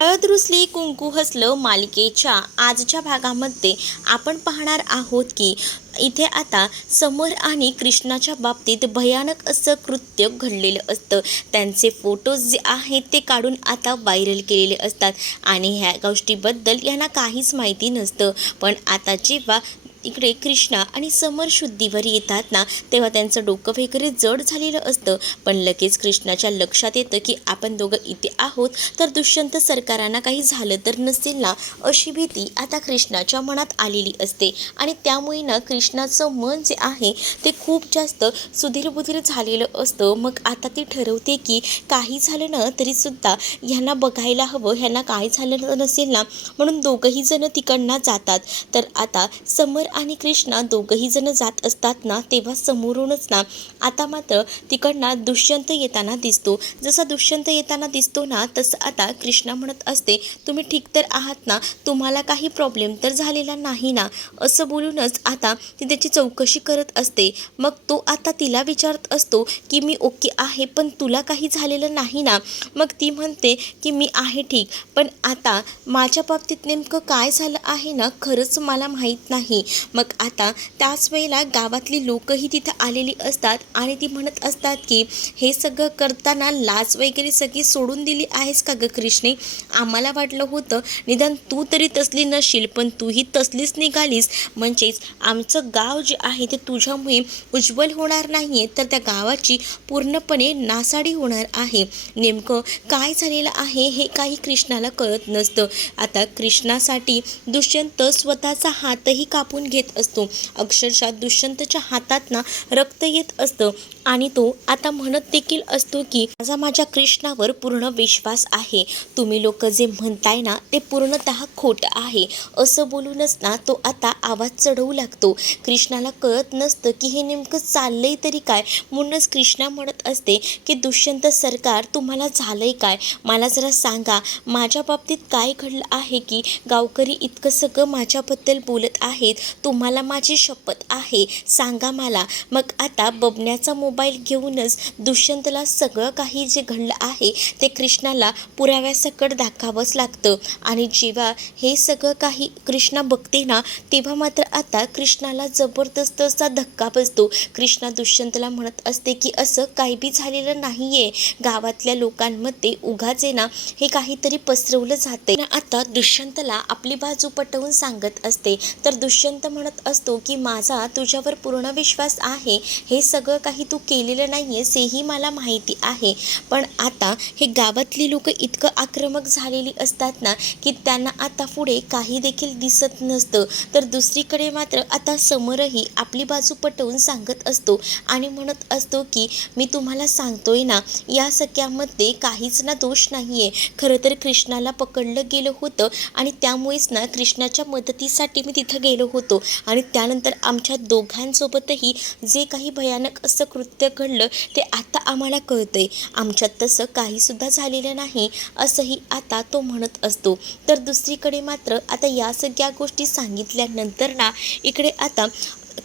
हळद रुसली कुंकू हसलं मालिकेच्या आजच्या भागामध्ये आपण पाहणार आहोत की इथे आता समर आणि कृष्णाच्या बाबतीत भयानक असं कृत्य घडलेलं असतं. त्यांचे फोटोज जे आहेत ते काढून आता व्हायरल केलेले असतात आणि ह्या गोष्टीबद्दल यांना काहीच माहिती नसतं. पण आता जेव्हा इकडे कृष्णा आणि समर शुद्धीवर येतात ना, तेव्हा त्यांचं डोकं वगैरे जड झालेलं असतं. पण लगेच कृष्णाच्या लक्षात येतं की आपण दोघं इथे आहोत, तर दुष्यंत सरकारांना काही झालं तर नसेल ना, अशी भीती आता कृष्णाच्या मनात आलेली असते. आणि त्यामुळे ना कृष्णाचं मन जे आहे ते खूप जास्त सुधीरबुधीर झालेलं असतं. मग आता ती ठरवते की काही झालं ना तरीसुद्धा ह्यांना बघायला हवं, ह्यांना काय झालं नसेल ना, म्हणून दोघंही जण तिकडनं जातात. तर आता समर आणि कृष्णा दोघंही जण जात असतात ना, तेव्हा समोरूनच ना आता मात्र तिकडनं दुष्यंत येताना दिसतो. जसा दुष्यंत येताना दिसतो ना, तसं आता कृष्णा म्हणत असते, तुम्ही ठीक तर आहात ना, तुम्हाला काही प्रॉब्लेम तर झालेला नाही ना, असं बोलूनच आता ती त्याची चौकशी करत असते. मग तो आता तिला विचारत असतो की मी ओके आहे, पण तुला काही झालेलं नाही ना. मग ती म्हणते की मी आहे ठीक, पण आता माझ्या बाबतीत नेमकं काय झालं आहे ना, खरंच मला माहीत नाही. मग आता त्याच वेळेला गावातली लोकही तिथं आलेली असतात आणि ती म्हणत असतात की हे सगळं करताना लाज वगैरे सगळी सोडून दिली आहेस का गं कृष्णे? आम्हाला वाटलं होतं निदान तू तरी तसली नसशील, पण तूही तसलीच निघालीस. म्हणजेच आमचं गाव जे आहे ते तुझ्यामुळे उज्ज्वल होणार नाही आहे, तर त्या गावाची पूर्णपणे नासाडी होणार आहे. नेमकं काय झालेलं आहे हे काही कृष्णाला कळत नसतं. आता कृष्णासाठी दुष्यंत स्वतःचा हातही कापून घेत असतो. अक्षरशः दुष्यंतच्या हातात ना रक्त येत असतं आणि तो आता म्हणत देखील असतो की माझ्या कृष्णावर पूर्ण विश्वास आहे. तुम्ही लोक जे म्हणताय ना ते पूर्णतः खोटं आहे, असं बोलूनच ना तो आता आवाज चढवू लागतो. कृष्णाला कळत नसतं की हे नेमकं चाललंय तरी काय. म्हणूनच कृष्णा म्हणत असते की दुष्यंत सरकार, तुम्हाला झालंय काय, मला जरा सांगा. माझ्या बाबतीत काय घडलं आहे की गावकरी इतकं सगळं माझ्याबद्दल बोलत आहेत, तुम्हाला माझी शपथ आहे, सांगा मला. मग आता बबण्याचा मोबाईल घेऊनच दुष्यंतला सगळं काही जे घडलं आहे ते कृष्णाला पुराव्यासकट दाखवावंच लागतं. आणि जेव्हा हे सगळं काही कृष्णा बघते ना, तेव्हा मात्र आता कृष्णाला जबरदस्त असा धक्का बसतो. कृष्णा दुष्यंतला म्हणत असते की असं काही बी झालेलं नाही आहे, गावातल्या लोकांमध्ये उगाच आहे ना हे काहीतरी पसरवलं जाते ना. आता दुष्यंतला आपली बाजू पटवून सांगत असते. तर दुष्यंत म्हणत असतो की माझा तुझ्यावर पूर्ण विश्वास आहे, हे सगळं काही तू केलेलं नाही आहेस हेही मला माहिती आहे. पण आता हे गावातली लोक इतकं आक्रमक झालेली असतात ना की त्यांना आता पुढे काही देखील दिसत नसतं. तर दुसरीकडे मात्र आता समरही आपली बाजू पटवून सांगत असतो आणि म्हणत असतो की मी तुम्हाला सांगतोय ना, या सगळ्यामध्ये काहीच ना दोष नाही आहे. खरं तर कृष्णाला पकडलं गेलं होतं आणि त्यामुळेच ना कृष्णाच्या मदतीसाठी मी तिथं गेलो होतो. आणि त्यानंतर आमच्या दोघांसोबतही जे काही भयानक असं कृत्य घडलं ते आता आम्हाला कळतंय. आमच्यात तसं काहीसुद्धा झालेलं नाही, असंही आता तो म्हणत असतो. तर दुसरीकडे मात्र आता या सगळ्या गोष्टी सांगितल्यानंतर ना इकडे आता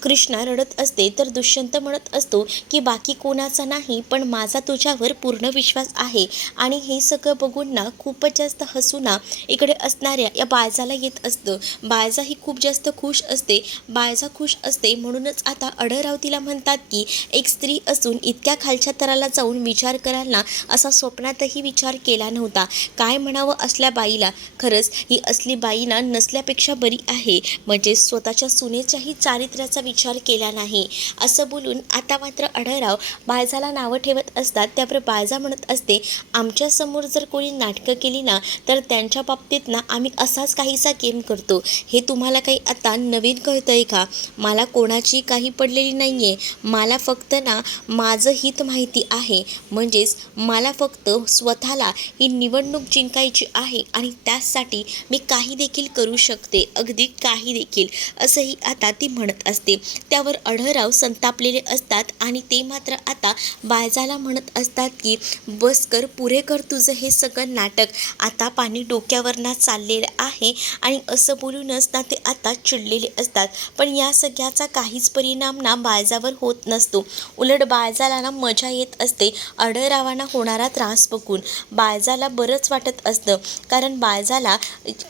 कृष्णा रडत असते. तर दुष्यंत म्हणत असतो की बाकी कोणाचा नाही, पण माझा तुझ्यावर पूर्ण विश्वास आहे. आणि हे सगळं बघून ना खूपच जास्त हसू ना इकडे असणाऱ्या या बाळजाला येत असतं. बाळजा ही खूप जास्त खुश असते. बाळजा खुश असते म्हणूनच आता अढळराव तिला म्हणतात की एक स्त्री असून इतक्या खालच्या तराला जाऊन विचार कराल ना, असा स्वप्नातही विचार केला नव्हता. काय म्हणावं असल्या बाईला, खरंच ही असली बाई ना नसल्यापेक्षा बरी आहे. म्हणजे स्वतःच्या सुनेच्याही चारित्र्याचा विचार केला नाही, असं बोलून आता मात्र अढळराव बाळजाला नावं ठेवत असतात. त्यावर बाळजा म्हणत असते, आमच्या समोर जर कोणी नाटकं केली ना तर त्यांच्या बाबतीत ना आम्ही असाच काहीसा गेम करतो. हे तुम्हाला काही आता नवीन कळतंय का? मला कोणाची काही पडलेली नाही आहे. मला फक्त ना माझं हित माहिती आहे. म्हणजेच मला फक्त स्वतःला ही निवडणूक जिंकायची आहे आणि त्यासाठी मी काही देखील करू शकते, अगदी काही देखील, असंही आता ती म्हणत असते. असते. त्यावर अढळराव संतापलेले असतात आणि ते मात्र आता बायजाला म्हणत असतात की बस कर, पुरे कर तुझं हे सगळं नाटक, आता पाणी डोक्यावरनं चाललेलं आहे. आणि असं बोलूनच ना ते आता चिडलेले असतात. पण या सगळ्याचा काहीच परिणाम ना बायजावर होत नसतो. उलट बायजाला ना मजा येत असते अढळरावांना होणारा त्रास बघून. बायजाला बरंच वाटत असतं, कारण बायजाला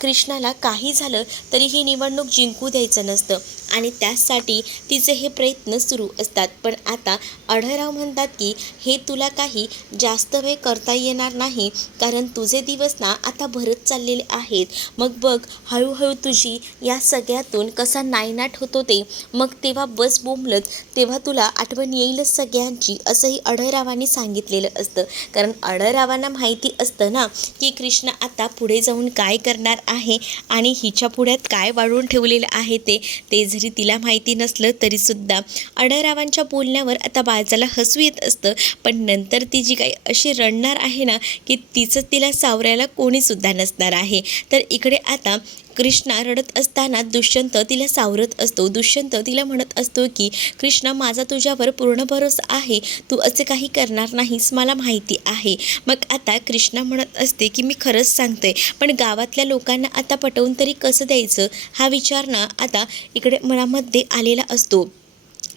कृष्णाला काही झालं तरी ही निवडणूक जिंकू द्यायचं नसतं आणि त्यासाठी तिचे हे प्रयत्न सुरू असतात. पण आता अढळराव म्हणतात की हे तुला काही जास्त वेळ करता येणार नाही, कारण तुझे दिवस ना आता भरत चाललेले आहेत. मग बघ हळूहळू तुझी या सगळ्यातून कसा नायनाट होतो ते. मग तेव्हा बस बोंबलत, तेव्हा तुला आठवण येईलच सगळ्यांची, असंही अढळरावांनी सांगितलेलं असतं. कारण अढळरावांना माहिती असतं ना की कृष्ण आता पुढे जाऊन काय करणार आहे आणि हिच्या पुढ्यात काय वाढवून ठेवलेलं आहे ते जरी तिला माहिती नसलं तरीसुद्धा अढळरावांच्या बोलण्यावर आता बायजाला हसू येत असतं. पण नंतर ती जी काही अशी रडणार आहे ना की तिचं तिला सावरायला कोणीसुद्धा नसणार आहे. तर इकडे आता कृष्णा रडत असताना दुष्यंत तिला सावरत असतो. दुष्यंत तिला म्हणत असतो की कृष्णा, माझा तुझ्यावर पूर्ण भरोसा आहे, तू असे काही करणार नाहीस, मला माहिती आहे. मग आता कृष्णा म्हणत असते की मी खरंच सांगते, पण गावातल्या लोकांना आता पटवून तरी कसं द्यायचं हा विचार ना आता इकडे मनामध्ये आलेला असतो.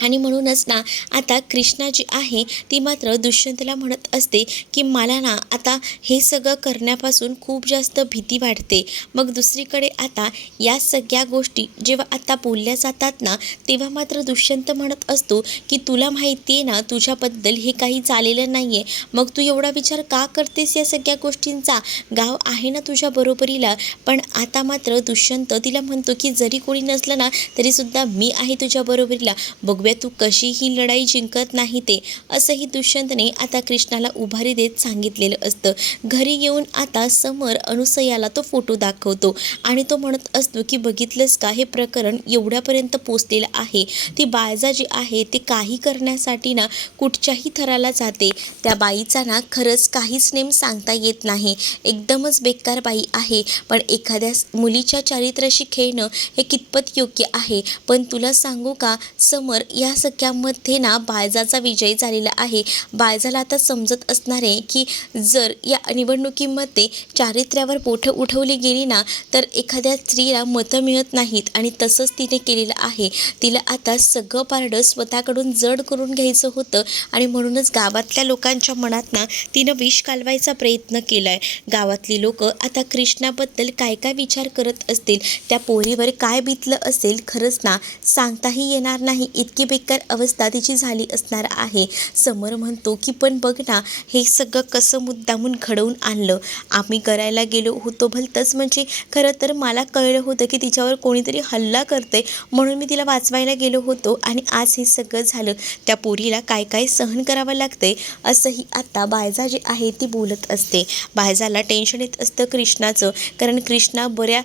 आणि म्हणूनच ना आता कृष्णा जी आहे ती मात्र दुष्यंतला म्हणत असते की मला ना आता हे सगळं करण्यापासून खूप जास्त भीती वाटते. मग दुसरीकडे आता या सगळ्या गोष्टी जेव्हा आता बोलल्या जातात ना तेव्हा मात्र दुष्यंत म्हणत असतो की तुला माहिती आहे ना तुझ्याबद्दल हे काही चाललेलं नाही आहे, मग तू एवढा विचार का करतेस या सगळ्या गोष्टींचा, गाव आहे ना तुझ्या बरोबरीला. पण आता मात्र दुष्यंत तिला म्हणतो की जरी कोणी नसलं ना तरीसुद्धा मी आहे तुझ्या बरोबरीला, बघूया तू कशी ही लढाई जिंकत नाही ते, असंही दुष्यंतने आता कृष्णाला उभारी देत सांगितलेलं असतं. घरी येऊन आता समर अनुसयाला तो फोटो दाखवतो आणि तो म्हणत असतो की बघितलंस का, हे प्रकरण एवढ्यापर्यंत पोचलेलं आहे. ती बायजा जी आहे ते काही करण्यासाठी ना कुठच्याही थराला जाते. त्या बाईचा ना खरंच काहीच नेम सांगता येत नाही, एकदमच बेकार बाई आहे. पण एखाद्या मुलीच्या चारित्र्याशी खेळणं हे कितपत योग्य आहे. पण तुला सांगू का समर, या सगळ्यामध्ये ना बायजाचा विजय झालेला आहे. बायजाला आता समजत असणार आहे की जर या निवडणुकीमध्ये चारित्र्यावर बोटं उठवली गेली ना तर एखाद्या स्त्रीला मतं मिळत नाहीत आणि तसंच तिने केलेलं आहे. तिला आता सगळं पारडं स्वतःकडून जड करून घ्यायचं होतं आणि म्हणूनच गावातल्या लोकांच्या मनात ना तिनं विष कालवायचा प्रयत्न केला आहे. गावातली लोक आता कृष्णाबद्दल काय काय विचार करत असतील, त्या पोरीवर काय बितलं असेल खरंच ना सांगताही येणार नाही, इतकी बेकार अवस्था तिची झाली असणार आहे. समर म्हणतो की पण बघ ना हे सगळं कसं मुद्दामून घडवून आणलं, आम्ही करायला गेलो होतो भलतंच, म्हणजे खरं तर मला कळलं होतं की तिच्यावर कोणीतरी हल्ला करते म्हणून मी तिला वाचवायला गेलो होतो आणि आज हे सगळं झालं. त्या पोरीला काय काय सहन करावं लागतंय, असंही आता बायजा जी आहे ती बोलत असते. बायजाला टेन्शन येत असतं कृष्णाचं, कारण कृष्णा बऱ्या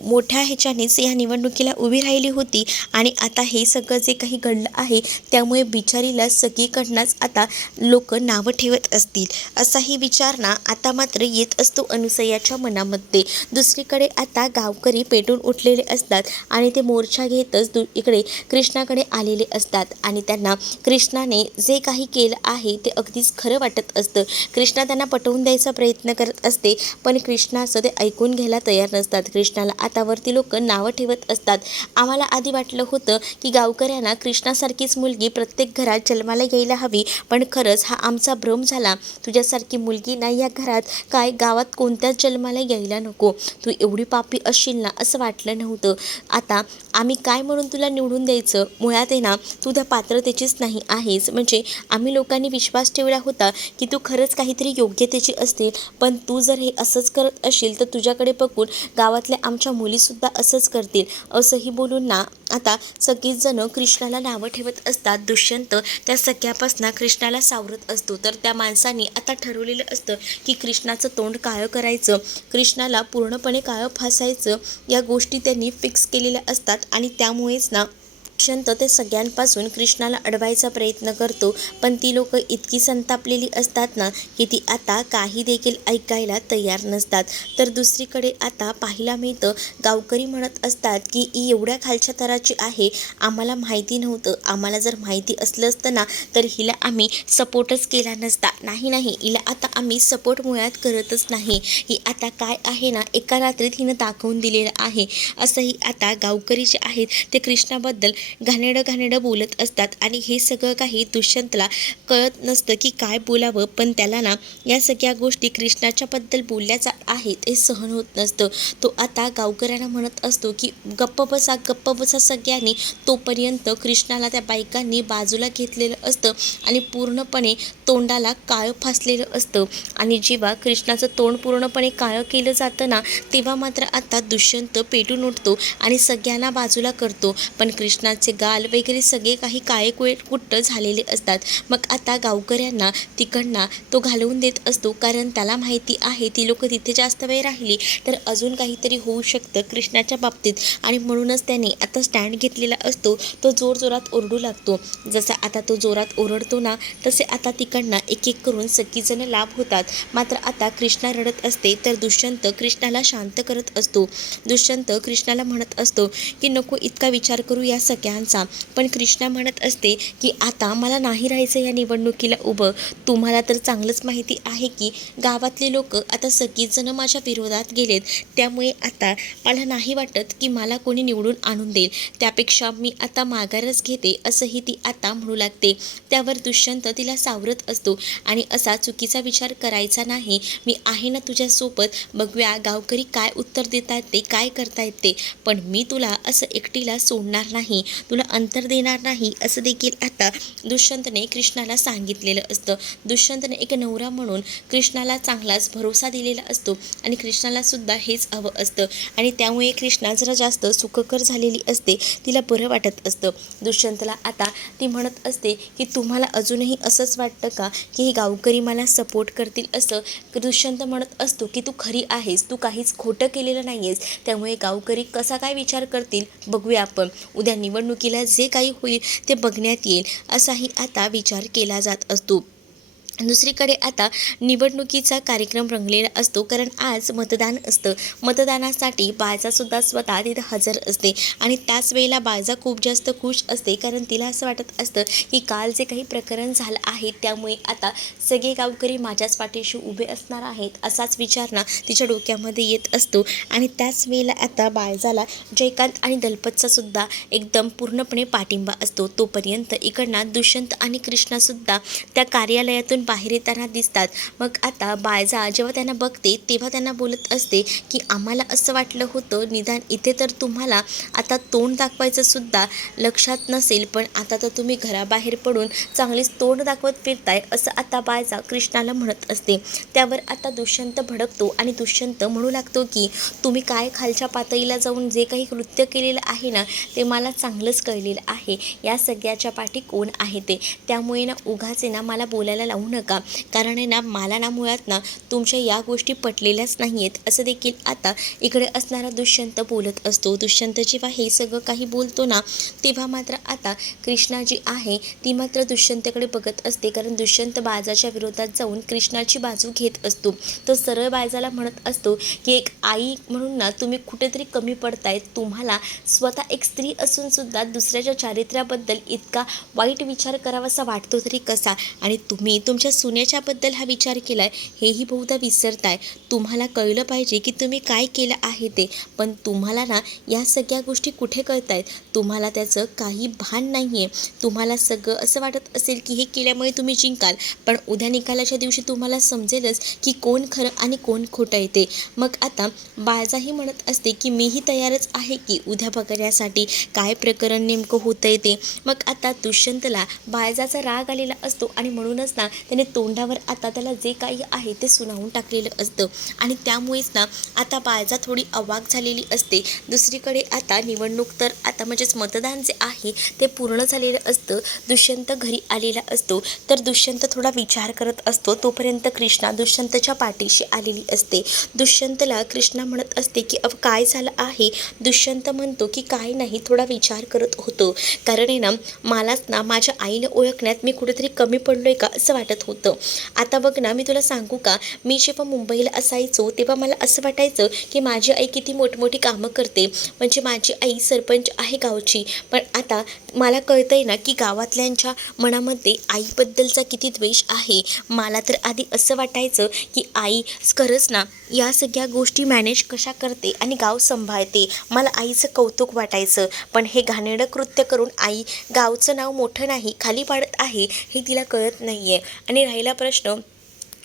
मोठ्या ह्याच्यानेच या निवडणुकीला उभी राहिली होती आणि आता हे सगळं जे काही घडलं आहे त्यामुळे बिचारीला सगळीकडनंच आता लोक नावं ठेवत असतील, असाही विचार ना आता मात्र येत असतो अनुसयाच्या मनामध्ये. दुसरीकडे आता गावकरी पेटून उठलेले असतात आणि ते मोर्चा घेतच इकडे कृष्णाकडे आलेले असतात आणि त्यांना कृष्णाने जे काही केलं आहे ते अगदीच खरं वाटत असतं. कृष्णा त्यांना पटवून द्यायचा प्रयत्न करत असते पण कृष्णाचं ते ऐकून घ्यायला तयार नसतात. कृष्णाला आता वरती लोक नावं ठेवत असतात. आम्हाला आधी वाटलं होतं की गावकऱ्यांना कृष्णासारखीच मुलगी प्रत्येक घरात जन्माला यायला हवी, पण खरंच हा आमचा भ्रम झाला. तुझ्यासारखी मुलगी नाही या घरात काय गावात कोणत्याच जन्माला यायला नको, तू एवढी पापी असशील ना असं वाटलं नव्हतं. आता आम्ही काय म्हणून तुला निवडून द्यायचं, मुळात आहे ना तू त्या पात्रतेचीच नाही आहेस. म्हणजे आम्ही लोकांनी विश्वास ठेवला होता की तू खरंच काहीतरी योग्यतेची असते, पण तू जर हे असंच करत असशील तर तुझ्याकडे बघून गावातल्या आमच्या मुलीसुद्धा असंच करतील, असंही बोलून ना आता सगळीच जण कृष्णाला नावं ठेवत असतात. दुष्यंत त्या सगळ्यापासून कृष्णाला सावरत असतो. तर त्या माणसाने आता ठरवलेलं असतं की कृष्णाचं तोंड काळं करायचं, कृष्णाला पूर्णपणे काळं फासायचं, या गोष्टी त्यांनी फिक्स केलेल्या असतात आणि त्यामुळेच ना दुष्यंत ते सगळ्यांपासून कृष्णाला अडवायचा प्रयत्न करतो, पण ती लोक इतकी संतापलेली असतात ना की ती आता काही देखील ऐकायला तयार नसतात. तर दुसरीकडे आता पाहायला मिळतं, गावकरी म्हणत असतात की ही एवढ्या खालच्या थराची आहे, आम्हाला माहिती नव्हतं. आम्हाला जर माहिती असलं असतं ना तर हिला आम्ही सपोर्टच केला नसता. नाही, हिला आता आम्ही सपोर्ट मुळात करतच नाही. ही आता काय आहे ना एका रात्रीत हिनं दाखवून दिलेलं आहे. असंही आता गावकरी जे आहेत ते कृष्णाबद्दल घाणेरडं बोलत असतात. आणि हे सगळं काही दुष्यंतला कळत नसतं की काय बोलावं, पण त्याला ना या सगळ्या गोष्टी कृष्णाच्या बद्दल बोलल्या जात आहेत हे सहन होत नसतं. तो आता गावकऱ्यांना म्हणत असतो की गप्प बसा सगळ्यांनी. तोपर्यंत कृष्णाला त्या बायकांनी बाजूला घेतलेलं असतं आणि पूर्णपणे तोंडाला काळं फासलेलं असतं. आणि जेव्हा कृष्णाचं तोंड पूर्णपणे काळं केलं जातं ना तेव्हा मात्र आता दुष्यंत पेटून उठतो आणि सगळ्यांना बाजूला करतो. पण कृष्णाचे गाल वगैरे सगळे काही काळे कुट्ट झालेले असतात. मग आता गावकऱ्यांना तिकडनं तो घालवून देत असतो, कारण त्याला माहिती आहे ती लोक तिथे जास्त वेळ राहिली तर अजून काहीतरी होऊ शकतं कृष्णाच्या बाबतीत. आणि म्हणूनच त्याने आता स्टँड घेतलेला असतो. तो जोरात ओरडू लागतो. जसा आता तो जोरात ओरडतो ना तसे आता तिकडनं एक करून सगळीजणं लाभ होतात. मात्र आता कृष्णा रडत असते तर दुष्यंत कृष्णाला शांत करत असतो. दुष्यंत कृष्णाला म्हणत असतो की नको इतका विचार करू या सगळ्यांचा. पण कृष्णा म्हणत असते की आता मला नाही राहायचं या निवडणुकीला उभं. तुम्हाला तर चांगलंच माहिती आहे की गावातले लोक आता सगळीजणं माझ्या विरोधात गेलेत, त्यामुळे आता मला नाही वाटत की मला कोणी निवडून आणून देईल. त्यापेक्षा मी आता माघारच घेते असंही ती आता म्हणू लागते. त्यावर दुष्यंत तिला सावरत असतो आणि असा चुकीचा विचार करायचा नाही, मी आहे ना तुझ्यासोबत. बघूया गावकरी काय उत्तर देतात ते, काय करतायत ते. पण मी तुला असं एकटीला सोडणार नाही, तुला अंतर देणार नाही असं देखील आता दुष्यंतने कृष्णाला सांगितलेलं असतं. दुष्यंतने एक नवरा म्हणून कृष्णाला चांगलाच भरोसा दिलेला असतो आणि कृष्णाला सुद्धा हेच हवं असतं. आणि त्यामुळे कृष्णा जरा जास्त सुखकर झालेली असते, तिला बरं वाटत असतं. दुष्यंतला आता ती म्हणत असते की तुम्हाला अजूनही असंच वाटतं का की हे गावकरी मला सपोर्ट करतील असं. दुष्यंत म्हणत असतो की तू खरी आहेस, तू काहीच खोटं केलेलं नाही आहेस, त्यामुळे गावकरी कसा काय विचार करतील बघूया आपण. उद्या निवडणुकीला जे काही होईल ते बघण्यात येईल असाही आता विचार केला जात असतो. दुसरीकडे आता निवडणुकीचा कार्यक्रम रंगलेला असतो, कारण आज मतदान असतं. मतदानासाठी बाळजासुद्धा स्वतः तिथं हजर असते आणि त्याच वेळेला बाळजा खूप जास्त खुश असते, कारण तिला असं वाटत असतं की काल जे काही प्रकरण झालं आहे त्यामुळे आता सगळे गावकरी माझ्याच पाठीशी उभे असणार आहेत असाच विचार ना तिच्या डोक्यामध्ये येत असतो. आणि त्याच वेळेला आता बाळजाला जयकांत आणि दलपतचा सुद्धा एकदम पूर्णपणे पाठिंबा असतो. तोपर्यंत इकडनं दुष्यंत आणि कृष्णासुद्धा त्या कार्यालयातून बाहेर येताना दिसतात. मग आता बाळजा जेव्हा त्यांना बघते तेव्हा त्यांना बोलत असते की आम्हाला असं वाटलं होतं निदान इथे तर तुम्हाला आता तोंड दाखवायचं सुद्धा लक्षात नसेल, पण आता तर तुम्ही घराबाहेर पडून चांगलीच तोंड दाखवत फिरताय असं आता बाळजा कृष्णाला म्हणत असते. त्यावर आता दुष्यंत भडकतो आणि दुष्यंत म्हणू लागतो की तुम्ही काय खालच्या पातळीला जाऊन जे काही कृत्य केलेलं आहे ना ते मला चांगलंच कळलेलं आहे, या सगळ्याच्या पाठी कोण आहे ते. त्यामुळे ना उगाच ना मला बोलायला लावू नका, कारण आहे ना मला ना मुळात ना तुमच्या या गोष्टी पटलेल्याच नाही आहेत असं देखील आता इकडे असणारा दुष्यंत बोलत असतो. दुष्यंत जेव्हा हे सगळं काही बोलतो ना तेव्हा मात्र आता कृष्णा जी आहे ती मात्र दुष्यंतकडे बघत असते, कारण दुष्यंत बाळजाच्या विरोधात जाऊन कृष्णाची बाजू घेत असतो. तो सरळ बाळजाला म्हणत असतो की एक आई म्हणून ना तुम्ही कुठेतरी कमी पडतायत, तुम्हाला स्वतः एक स्त्री असून सुद्धा दुसऱ्याच्या चारित्र्याबद्दल इतका वाईट विचार करावासा वाटतो तरी कसा. आणि तुम्ही तुमच्या सुनेच्याबद्दल हा विचार केला आहे हेही बहुधा विसरताय. तुम्हाला कळलं पाहिजे की तुम्ही काय केलं आहे ते, पण तुम्हाला ना या सगळ्या गोष्टी कुठे कळत आहेत, तुम्हाला त्याचं काही भान नाही आहे. तुम्हाला सगळं असं वाटत असेल की हे केल्यामुळे तुम्ही जिंकाल, पण उद्या निकालाच्या दिवशी तुम्हाला समजेलच की कोण खरं आणि कोण खोटं आहे ते. मग आता बाळजाही म्हणत असते की मीही तयारच आहे की उद्या बघण्यासाठी काय प्रकरण नेमकं होतं आहे ते. मग आता दुष्यंतला बाळजाचा राग आलेला असतो आणि म्हणूनच ना त्याने तोंडावर आता त्याला जे काही आहे ते सुनावून टाकलेलं असतं आणि त्यामुळेच ना आता बाळजा थोडी अवाक झालेली असते. दुसरीकडे आता निवडणूक तर आता म्हणजेच मतदान जे आहे ते पूर्ण झालेलं असतं. दुष्यंत घरी आलेला असतो तर दुष्यंत थोडा विचार करत असतो. तोपर्यंत कृष्णा दुष्यंतच्या पाठीशी आलेली असते. दुष्यंतला कृष्णा म्हणत असते की अब काय झालं आहे. दुष्यंत म्हणतो की काय नाही, थोडा विचार करत होतो, कारण आहे ना मलाच ना माझ्या आईला ओळखण्यात मी कुठेतरी कमी पडलोय का असं वाटत होतं. आता बघ ना, मी तुला सांगू का, मी जेव्हा मुंबईला असायचो तेव्हा मला असं वाटायचं की माझी आई किती मोठमोठी कामं करते, म्हणजे माझी आई सरपंच आहे गावची. पण आता मला कळतंय ना की गावातल्यांच्या मनामध्ये आईबद्दलचा किती द्वेष आहे. मला तर आधी असं वाटायचं की आई खरंच ना या सगळ्या गोष्टी मॅनेज कशा करते आणि गाव सांभाळते. मला आईचं कौतुक वाटायचं. पण हे घाणेरडं कृत्य करून आई गावचं नाव मोठं नाही खाली पाडत आहे हे तिला कळत नाही आहे. आणि राहिला प्रश्न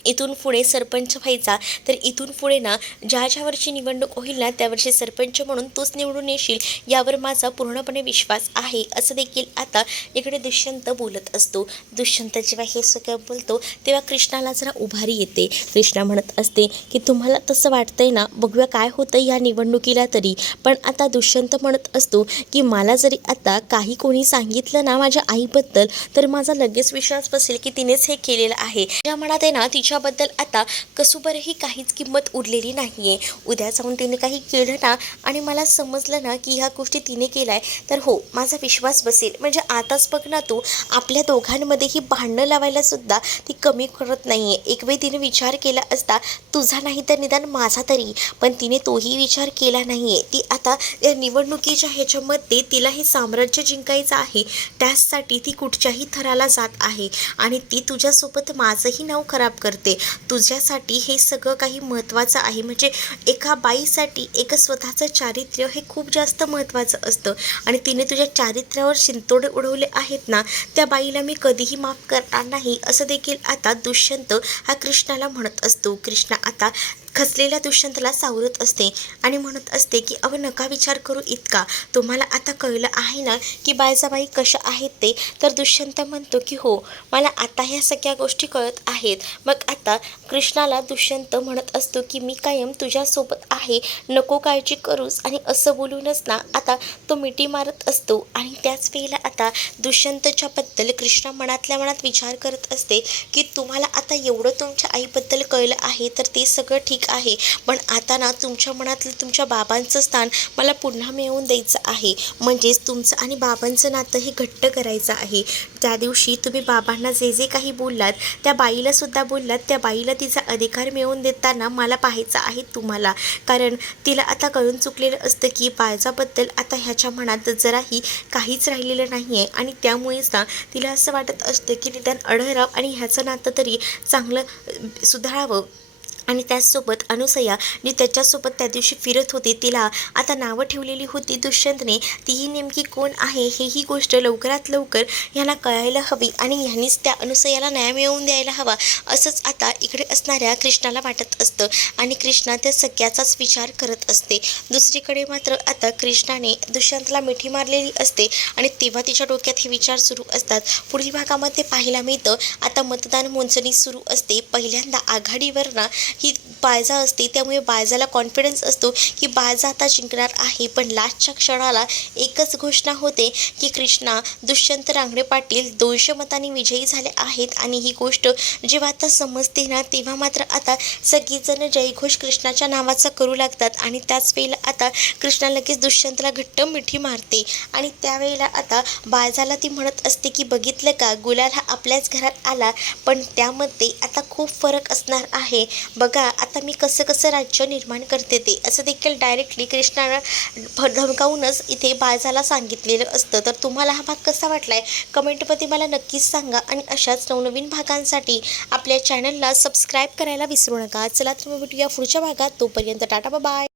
इथून पुढे सरपंच व्हायचा, तर इथून पुढे ना ज्या वर्षी निवडणूक होईल ना त्यावर्षी सरपंच म्हणून तूच निवडून येशील यावर माझा पूर्णपणे विश्वास आहे, असं देखील आता इकडे दुष्यंत बोलत असतो. दुष्यंत जेव्हा हे सगळं बोलतो तेव्हा कृष्णाला जरा उभारी येते. कृष्णा म्हणत असते की तुम्हाला तसं वाटतंय ना, बघूया काय होतं या निवडणुकीला तरी. पण आता दुष्यंत म्हणत असतो की मला जरी आता काही कोणी सांगितलं ना माझ्या आईबद्दल तर माझा लगेच विश्वास बसेल की तिनेच हे केलेलं आहे. ज्या म्हणत आहे ना तिच्याबद्दल आता कसुबरही काहीच किंमत उरलेली नाही आहे. उद्या जाऊन तिने काही केलं ना आणि मला समजलं ना की ह्या गोष्टी तिने केल्या आहे तर हो माझा विश्वास बसेल. म्हणजे आताच बघ ना तू, आपल्या दोघांमध्येही भांडणं लावायला सुद्धा ती कमी करत नाही आहे. एक वेळ तिने विचार केला असता तुझा नाही तर निदान माझा तरी, पण तिने तोही विचार केला नाही आहे. ती आता या निवडणुकीच्या ह्याच्यामध्ये तिला हे साम्राज्य जिंकायचं आहे, त्यासाठी ती कुठच्याही थराला जात आहे आणि ती तुझ्यासोबत माझंही नाव खराब करते. तुझ्यासाठी हे सगळं काही महत्त्वाचं आहे. म्हणजे एका बाईसाठी एक स्वतःचं चारित्र्य हे खूप जास्त महत्त्वाचं असतं आणि तिने तुझ्या चारित्र्यावर शिंतोडे उडवले आहेत ना, त्या बाईला मी कधीही माफ करणार नाही, असं देखील आता दुष्यंत हा कृष्णाला म्हणत असतो. कृष्णा आता खचलेल्या दुष्यंतला सावरत असते आणि म्हणत असते की अव नका विचार करू इतका, तुम्हाला आता कळलं आहे ना की बायजाबाई कशा आहेत ते. तर दुष्यंत म्हणतो की हो मला आता ह्या सगळ्या गोष्टी कळत आहेत. मग आता कृष्णाला दुष्यंत म्हणत असतो की मी कायम तुझ्यासोबत आहे, नको काळजी करूस, आणि असं बोलूनच ना आता तो मिठी मारत असतो. आणि त्याच वेळेला आता दुष्यंतच्या बद्दल कृष्णा मनातल्या मनात विचार करत असते की तुम्हाला आता एवढं तुमच्या आईबद्दल कळलं आहे तर ते सगळं ठीक आहे, पण आता ना तुमच्या मनातलं तुमच्या बाबांचं स्थान मला पुन्हा मिळवून द्यायचं आहे. म्हणजेच तुमचं आणि बाबांचं नातं हे घट्ट करायचं आहे. त्या दिवशी तुम्ही बाबांना जे जे काही बोललात त्या बाईला सुद्धा बोललात, त्या बाईला तिचा अधिकार मिळवून देताना मला पाहायचं आहे तुम्हाला. कारण तिला आता कळून चुकलेलं असतं की बाळजाबद्दल आता ह्याच्या मनात जराही काहीच राहिलेलं नाही आहे आणि त्यामुळेच ना तिला असं वाटत असतं की निदान अढळराव आणि ह्याचं नातं तरी चांगलं सुधारावं. आणि त्याचसोबत अनुसया जी त्याच्यासोबत त्या दिवशी फिरत होती, तिला आता नावं ठेवलेली होती दुष्यंतने, तीही नेमकी कोण आहे ही गोष्ट लवकरात लवकर ह्यांना कळायला हवी आणि ह्यांनीच त्या अनुसयाला न्याय मिळवून द्यायला हवा, असंच आता इकडे असणाऱ्या कृष्णाला वाटत असतं. आणि कृष्णा त्या सगळ्याचाच विचार करत असते. दुसरीकडे मात्र आता कृष्णाने दुष्यंतला मिठी मारलेली असते आणि तेव्हा तिच्या डोक्यात हे विचार सुरू असतात. पुढील भागामध्ये पाहायला मिळतं आता मतदान मोजणी सुरू असते. पहिल्यांदा आघाडीवर ना ही बाळजा असते, त्यामुळे बाळजाला कॉन्फिडन्स असतो की बाळजा आता जिंकणार आहे. पण लास्टच्या क्षणाला एकच घोषणा होते की कृष्णा दुष्यंत रांगडे पाटील 200 मतांनी विजयी झाले आहेत. आणि ही गोष्ट जेव्हा आता समजते ना तेव्हा मात्र आता सगळीजण जयघोष कृष्णाच्या नावाचा करू लागतात. आणि त्याच वेळेला आता कृष्णा लगेच दुष्यंतला घट्ट मिठी मारते आणि त्यावेळेला आता बाळजाला ती म्हणत असते की बघितलं का, गुलाल हा आपल्याच घरात आला, पण त्यामध्ये आता खूप फरक असणार आहे. बघा आता मी कसं कसं राज्य निर्माण करते ते, असं देखील डायरेक्टली कृष्णाला धमकावूनच इथे बाळजाला सांगितलेलं असतं. तर तुम्हाला हा भाग कसा वाटलाय कमेंटमध्ये मला नक्कीच सांगा आणि अशाच नवनवीन भागांसाठी आपल्या चॅनलला सबस्क्राईब करायला विसरू नका. चला तर मग भेटूया पुढच्या भागात. तोपर्यंत टाटा बाय.